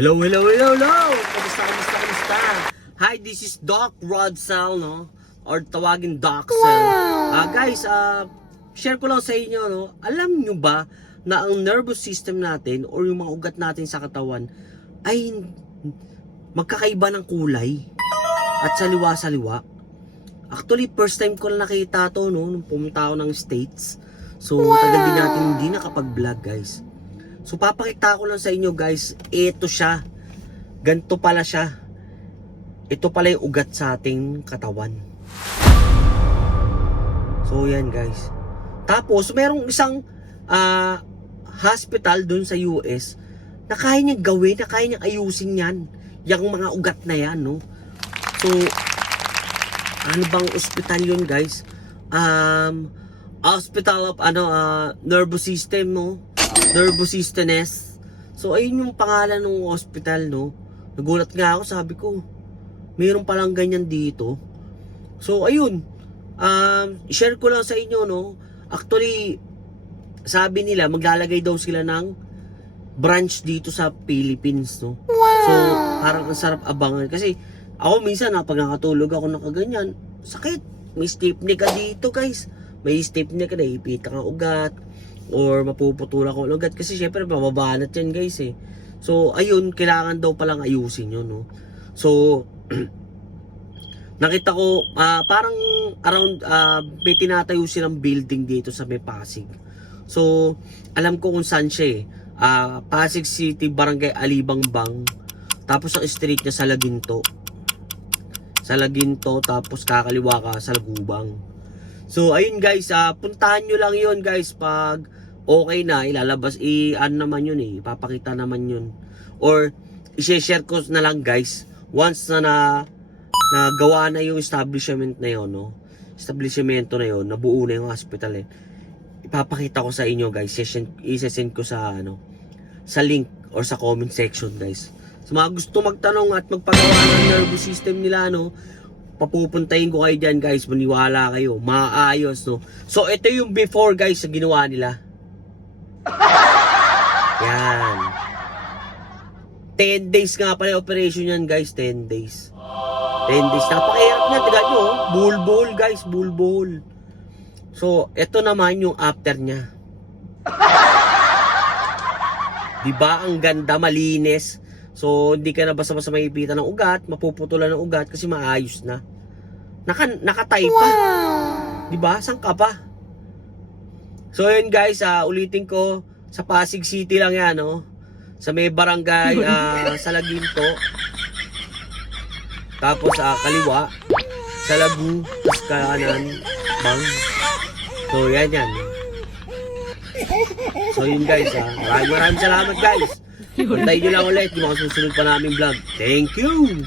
Hello, hello, hello, hello! Kamusta? Hi, this is Doc Rodsal, no? Or tawagin Doc Sal. Guys, share ko lang sa inyo, no? Alam nyo ba na ang nervous system natin or yung mga ugat natin sa katawan ay magkakaiba ng kulay at saliwa-saliwa? Actually, first time ko lang nakita to, no? Nung pumunta ako ng States. So, tagal din natin hindi nakapag-vlog, guys. So, papakita ko lang sa inyo, guys. Ito siya. Ganito pala siya. Ito pala yung ugat sa ating katawan. So, yan, guys. Tapos, merong isang hospital dun sa US na kaya niyang gawin, na kaya niyang ayusin yan. Yung mga ugat na yan, no? So, ano bang hospital yun, guys? Hospital of, nervous system, no? Nervous systemness. So, ayun yung pangalan ng hospital, no? Nagulat nga ako, sabi ko, mayroon palang ganyan dito. So, ayun. Share ko lang sa inyo, no? Actually, sabi nila, maglalagay daw sila ng branch dito sa Philippines, no? So, parang ang sarap abangan. Kasi, ako minsan, pag nakatulog ako nakaganyan, sakit. May stiff neck ka dito, guys. May stiff neck ka, naipita kang ugat. Or mapuputulan ko ugat. Kasi syempre, mababanat yan, guys, eh. So, ayun, kailangan daw palang ayusin yun, no? So, nakita ko, parang around, may tinatayo silang building dito sa may Pasig. So, alam ko kung saan siya, eh. Pasig City, Barangay Alibangbang. Tapos ang street niya sa Laginto. Sa Laginto, tapos kakaliwa ka sa Lagubang. So, ayun, guys, puntahan nyo lang yun, guys, pag okay na, ilalabas, naman yun, eh, ipapakita naman yun. Or, i-share ko na lang, guys, once na gawa na yung establishment na yun, no? Establishmento na yun, nabuo na yung hospital, eh. Ipapakita ko sa inyo, guys, i-send ko sa, sa link or sa comment section, guys. So, mga gusto magtanong at magpagawa ng nervous system nila, no? Papupuntahin ko kayo dyan, guys. Maniwala kayo. Maayos, no? So, ito yung before, guys, sa ginawa nila. Yan. 10 days nga pala yung operation yan, guys. 10 days. 10 days. Napakahirap na. Tignan nyo, oh. Bulbul, guys. Bulbul. So, ito naman yung after niya. Diba? Ang ganda, malinis. So, hindi ka na basta-basta maipitan ng ugat, mapuputulan ng ugat kasi maayos na. Nakatay pa. Wow. Diba? Saan ka pa? So, yun, guys, ulitin ko, sa Pasig City lang yan, no? Sa may barangay, sa Laginto. Tapos, kaliwa. Sa Lagu, tapos kanan, bang. So, yan. So, yun, guys, maraming salamat, guys. Puntayin nyo lang ulit yung mga susunod pa naming vlog. Thank you!